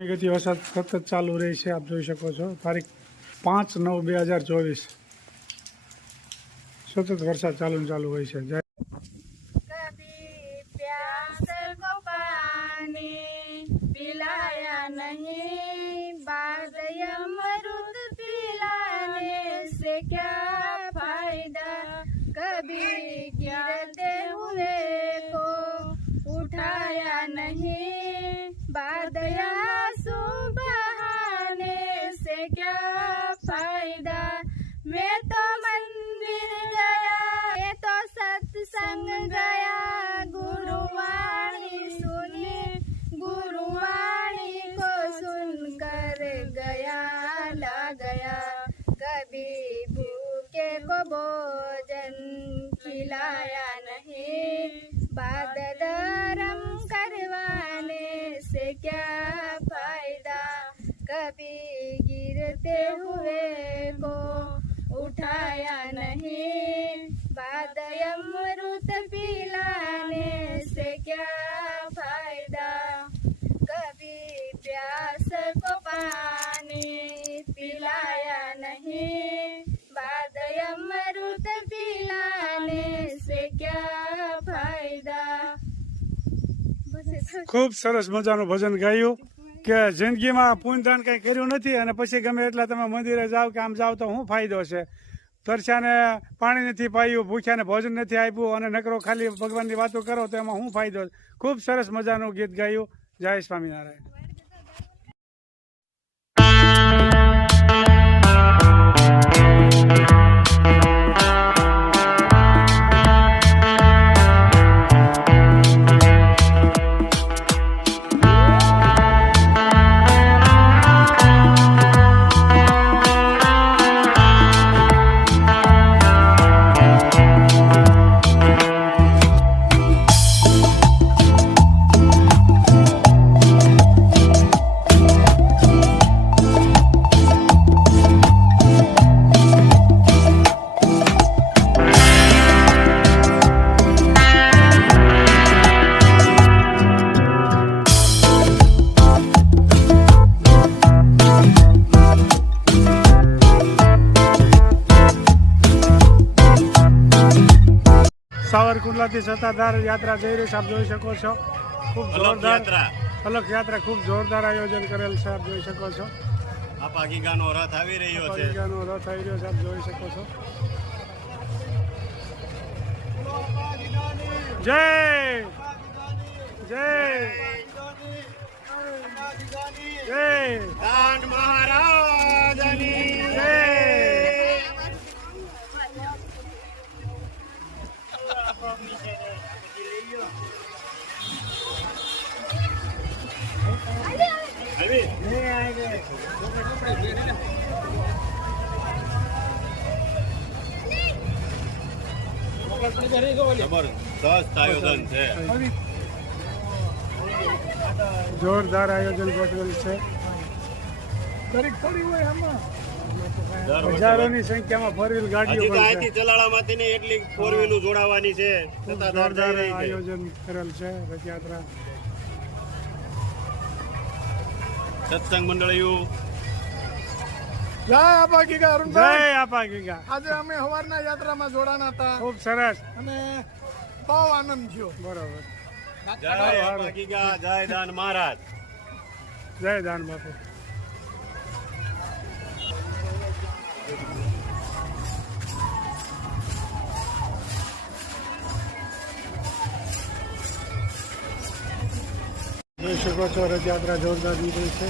ગતિ વરસાદ સતત ચાલુ રહી છે. આપ જોઈ શકો છો તારીખ 5/9/2024 સતત વરસાદ ચાલુ હોય છે. कभी प्यास को पानी पिलाया नहीं, बाद अमृत पिलाने से क्या फायदा. कभी गिरते हुए को उठाया नहीं, बाद आंसू बहाने से क्या फायदा. मैं तो मंदिर गया, मैं तो सत्संग गया, गुरुवाणी सुनी, गुरुवाणी को सुनकर गया ला गया. कभी भूखे को भोजन खिलाया नहीं, बाद धर्म करवाने से क्या फायदा. कभी गिरते हुए को उठाया नहीं, बाद अमृत पिलाने से क्या फायदा. कभी प्यास को पानी पिलाया नहीं, बाद अमृत पिलाने से क्या फायदा. ખૂબ સરસ મજાનું ભજન ગાયું કે જિંદગીમાં પુણ્યદાન કંઈ કર્યું નથી અને પછી ગમે એટલા તમે મંદિરે જાઓ કે આમ જાઓ તો શું ફાયદો છે. તરસ્યાને પાણી નથી પાયું, ભૂખ્યાને ભોજન નથી આપ્યું અને નકરો ખાલી ભગવાનની વાતો કરો તો એમાં શું ફાયદો. ખૂબ સરસ મજાનું ગીત ગાયું. જય સ્વામિનારાયણ. સાવરકુંડલાથી સત્તાધાર યાત્રા જઈ રહી છે. આપ જોઈ શકો છો ખૂબ જોરદાર અલગ યાત્રા, ખૂબ જોરદાર આયોજન કરેલ છે. આપ જોઈ શકો છો આપાગીગાનો રથ આવી રહ્યો છે. આપાગીગાનો રથ આવી રહ્યો છે. આપ જોઈ શકો છો. જય જય જય દાન મહારાજની જય. જબરદસ્ત આયોજન છે. જોરદાર આયોજન ગોઠવેલ છે. હજારોની સંખ્યામાં ફોર વ્હીલ ગાડીઓ હજી તો પણ અહીંથી છે. ચલાળામાંથી ને એટલી ફોર વ્હીલો જોડાવાની છે. સત્તાધાર જઈ જોરદાર રહી છે. આયોજન કરેલ છે રથયાત્રા. સત્સંગ મંડળીઓ જય આપાગીગા જય અરુણભાઈ. આપાગીગા. આજે અમે સવારના યાત્રામાં જોડાના હતા ખૂબ સરસ. અને બહુ આનંદ થયો. બરોબર. જય આપાગીગા, જય દાન મહારાજ. જય દાન બાપુ. જોઈ શકો છો રથયાત્રા જોરદાર નીકળી છે.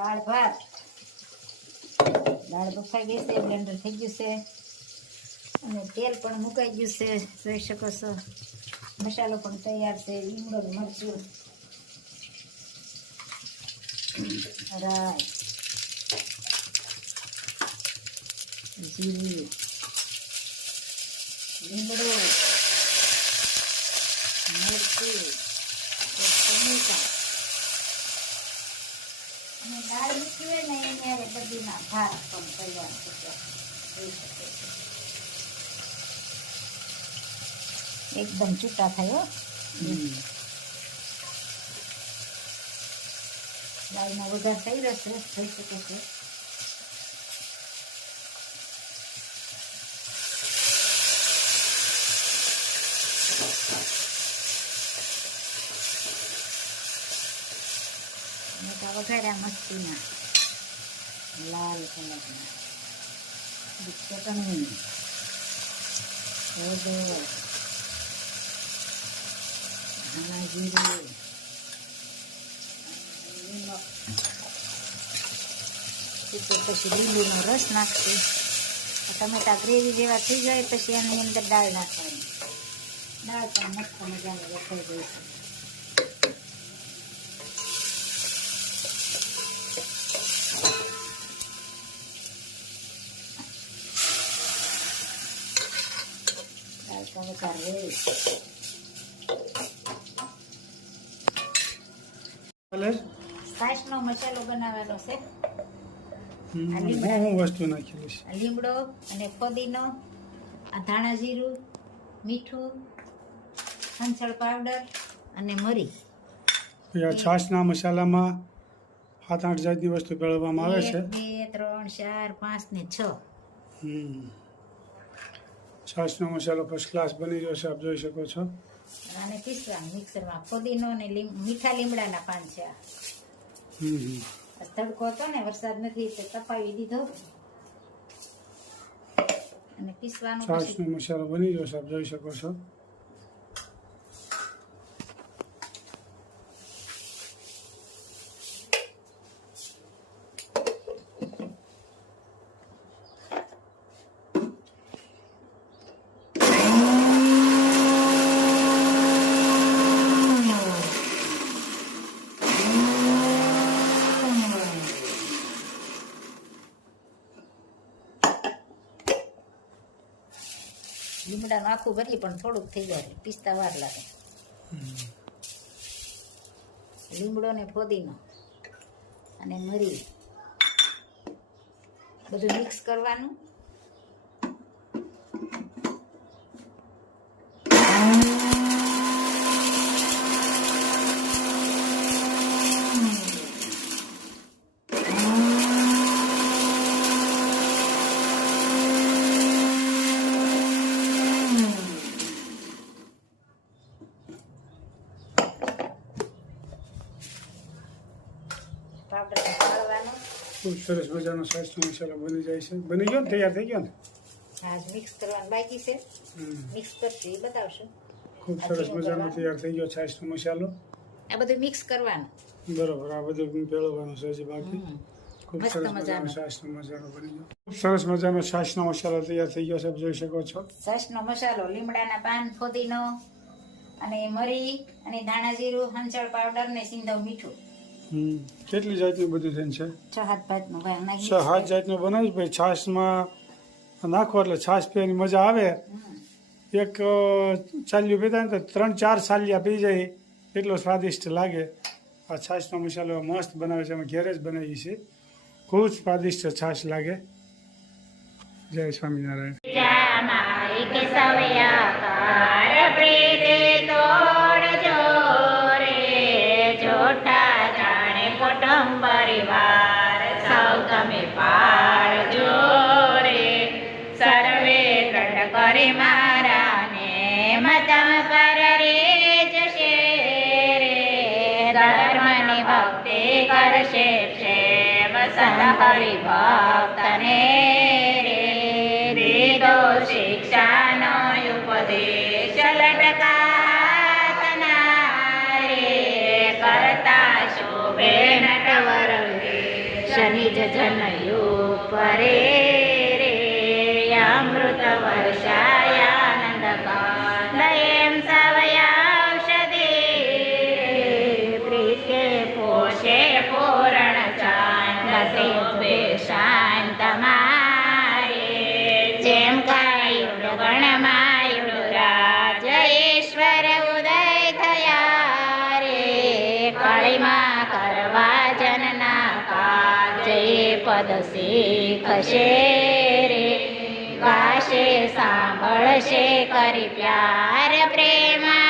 દાળ ભાત, દાળ બફાઈ ગઈ છે, બ્લેન્ડર થઈ ગયું છે અને તેલ પણ મુકાઈ ગયું છે. જોઈ શકો છો મસાલો પણ તૈયાર છે. લીમડો, મરચું, રાઈ, જીરું, લીમડો, મરચું, ટમેટા અને દાળ મૂકી હોય ને એને હારે બધીના ભાત પણ કરવાનું છે. જોઈ શકો છો. એકદમ છૂટા થાય હો. દાળનો વઘાર થઈ રહેશે, થઈ શકે છે. વઘાર્યા મસ્તીના લાલ કલરના ચટણી, હળદર, ધાણા જીરું, નિમક, પછી લીંબુનો રસ નાખશું. ટમેટા ગ્રેવી જેવા થઈ જાય પછી એની અંદર દાળ નાખવાની. દાળ પણ મસ્ત મજાની વખાઈ ગઈ છે. છાશનો મસાલો બનાવેલો છે. હું વસ્તુ નાખેલી છે. લીમડો અને ફુદીનો, આ ધાણા જીરું, મીઠું, સંચળ પાવડર અને મરી. આ છાશના મસાલામાં 7-8 જાતની વસ્તુ ભેળવવામાં આવે છે. 1 2 3 4 5 ને 6. છાશનો મસાલો ફર્સ્ટ ક્લાસ બની રહ્યો છે, આપ જોઈ શકો છો. આને પીસવાનું મિક્સરમાં. ફુદીનો અને મીઠા લીમડાના પાન છે. તડકો હતો ને, વરસાદ નથી તો તપાવી દીધો અને પીસવાનું. છાશનો મસાલો બની રહ્યો છે, આપ જોઈ શકો છો. લીમડાનું આખું ભરીએ પણ થોડુંક થઈ જાય, પીસતા વાર લાગે. લીમડો ને ફુદીનો અને મરી બધું મિક્સ કરવાનું. પાવડર નાખવાનો. ખૂબ સરસ મજાનો છાશનો મસાલો બની જાય છે. બની ગયો ને, તૈયાર થઈ ગયો ને? હા, મિક્સ કરવાનું બાકી છે. મિક્સ કરશું, એ બતાવશું. ખૂબ સરસ મજાનો તૈયાર થઈ ગયો છાશનો મસાલો. આ બધું મિક્સ કરવાનું. બરોબર, આ બધું ભેળવવાનું છે હજી બાકી. ખૂબ સરસ મજાનો છાશનો મસાલો બની ગયો. ખૂબ સરસ મજાનો છાશનો મસાલો તૈયાર થઈ ગયો છે, આપ જોઈ શકો છો. છાશનો મસાલો, લીમડાના પાન, ફુદીનો અને મરી અને ધાણા જીરું, હંચળ પાવડર ને સિંધવ મીઠું. કેટલી જાતનું બધું થઈને છે? 6-7 ભાતનું ભાઈ નાખી. 6-7 જાતનું બનાવી ભાઈ. છાશમાં નાખો એટલે છાશ પીવાની મજા આવે. એક ચાલ્યું પીતા ને તો 3-4 સાલિયા પી જાય, એટલો સ્વાદિષ્ટ લાગે. આ છાશનો મસાલો મસ્ત બનાવે છે, અમે ઘેરે જ બનાવીએ છીએ. ખૂબ સ્વાદિષ્ટ છાશ લાગે. જય સ્વામિનારાયણ. પરિવાર સૌ તમે પાળજો રે, સર્વે ગ્રહણ કરી મારાને મતમ પર રે જશે રે. ધર્મની ભક્તિ કરશે ક્ષેમ સદ હરિભક્તને રે. દીધો શિક્ષાનો ઉપદેશ લટકાતના રે. કરતા શોભે નટવર શનિજ જનયો પરે રે. અમૃત વર્ષાયાનંદ કાંદયમ સવયાષદે. પ્રીતે પોષે પૂર્ણ શોભે શાંત મારે જેમ કાયુડ ગણમાયુડ રાજ ઈશ્વર ઉદય થયા રે કળીમાં કરવા જનના કાજે પદ શીખશે રે ગાશે સાંભળશે કરી પ્યાર પ્રેમા